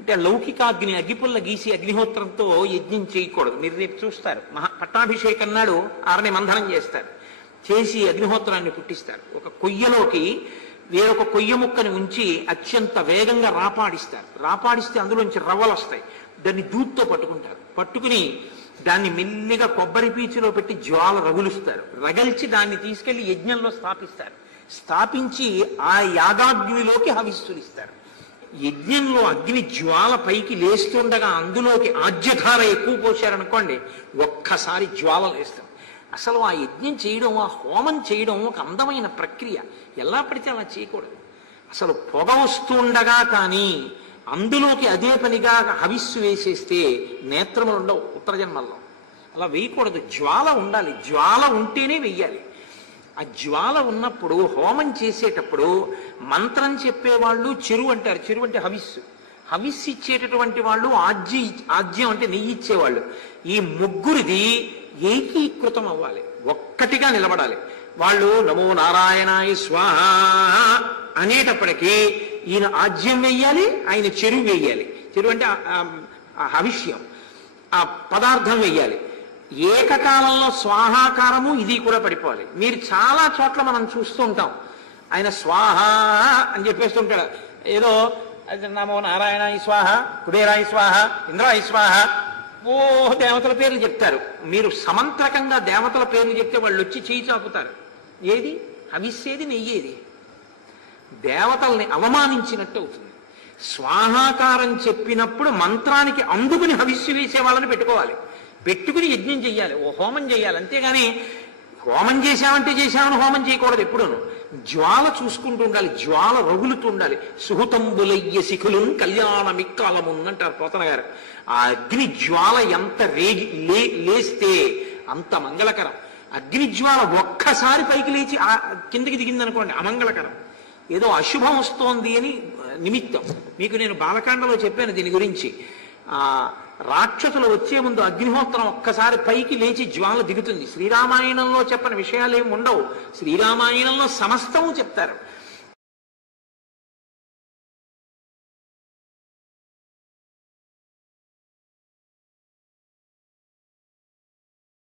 అంటే లౌకికాగ్ని అగ్గిపుల్ల గీసి అగ్నిహోత్రంతో యజ్ఞం చేయకూడదు. మీరు రేపు చూస్తారు, పట్టాభిషేకం నాడు ఆరని మంథనం చేస్తారు, చేసి అగ్నిహోత్రాన్ని పుట్టిస్తారు. ఒక కొయ్యలోకి వేరొక కొయ్య ముక్కని ఉంచి అత్యంత వేగంగా రాపాడిస్తారు. రాపాడిస్తే అందులోంచి రవ్వలు వస్తాయి. దాన్ని దూత్తో పట్టుకుంటారు. పట్టుకుని దాన్ని మెల్లిగా కొబ్బరి పీచులో పెట్టి జ్వాల రగులుస్తారు. రగల్చి దాన్ని తీసుకెళ్లి యజ్ఞంలో స్థాపిస్తారు. స్థాపించి ఆ యాగాగ్నిలోకి హవిస్సులిస్తారు. యజ్ఞంలో అగ్ని జ్వాల పైకి లేస్తుండగా అందులోకి ఆజ్యధార ఎక్కువ పోశారనుకోండి, ఒక్కసారి జ్వాల లేస్తాం. అసలు ఆ యజ్ఞం చేయడం, ఆ హోమం చేయడం ఒక అందమైన ప్రక్రియ. ఎలా పడితే అలా చేయకూడదు. అసలు పొగ వస్తుండగా కానీ అందులోకి అదే పనిగా హవిస్సు వేసేస్తే నేత్రములు ఉండవు ఉత్తర జన్మల్లో. అలా వేయకూడదు. జ్వాల ఉండాలి. జ్వాల ఉంటేనే వెయ్యాలి. ఆ జ్వాల ఉన్నప్పుడు హోమం చేసేటప్పుడు మంత్రం చెప్పేవాళ్ళు చెరువు అంటారు. చెరువు అంటే హవిస్సు. హవిస్సు ఇచ్చేటటువంటి వాళ్ళు ఆజ్యం అంటే నెయ్యి ఇచ్చేవాళ్ళు. ఈ ముగ్గురిది ఏకీకృతం అవ్వాలి, ఒక్కటిగా నిలబడాలి. వాళ్ళు నమో నారాయణాయ స్వాహ అనేటప్పటికీ ఈయన ఆజ్యం వెయ్యాలి, ఆయన చెరువు వేయాలి. చెరువు అంటే హవిష్యం, ఆ పదార్థం వెయ్యాలి. ఏకకాలంలో స్వాహాకారము ఇది కూడా పడిపోవాలి. మీరు చాలా చోట్ల మనం చూస్తూ ఉంటాం, ఆయన స్వాహ అని చెప్పేస్తుంటాడు. ఏదో నమో నారాయణాయ స్వాహ, కుబేరాయ స్వాహ, ఇంద్రాయ స్వాహ, ఓ దేవతల పేర్లు చెప్తారు. మీరు సమంత్రకంగా దేవతల పేర్లు చెప్తే వాళ్ళు వచ్చి చేయి చాపుతారు. ఏది హవిస్సేది, నెయ్యేది? దేవతల్ని అవమానించినట్టు అవుతుంది. స్వాహాకారం చెప్పినప్పుడు మంత్రానికి అందుకుని హవిస్సు వేసే వాళ్ళని పెట్టుకోవాలి. పెట్టుకుని యజ్ఞం చెయ్యాలి, ఓ హోమం చేయాలి. అంతేగాని హోమం చేశామంటే చేశామని హోమం చేయకూడదు. ఎప్పుడూను జ్వాల చూసుకుంటూ ఉండాలి, జ్వాల రగులుతూ ఉండాలి. సుహృతంబులయ్య శిఖులు కళ్యాణమిక్కాలముందంటారు పోతన గారు. ఆ అగ్ని జ్వాల ఎంత లేస్తే అంత మంగళకరం. అగ్ని జ్వాల ఒక్కసారి పైకి లేచి కిందకి దిగిందనుకోండి అమంగళకరం. ఏదో అశుభం వస్తోంది అని నిమిత్తం. మీకు నేను బాలకాండలో చెప్పాను దీని గురించి. రాక్షసులు వచ్చే ముందు అగ్నిహోత్రం ఒక్కసారి పైకి లేచి జ్వాల దిగుతుంది. శ్రీరామాయణంలో చెప్పని విషయాలు ఏమి ఉండవు. శ్రీరామాయణంలో సమస్తము చెప్తారు.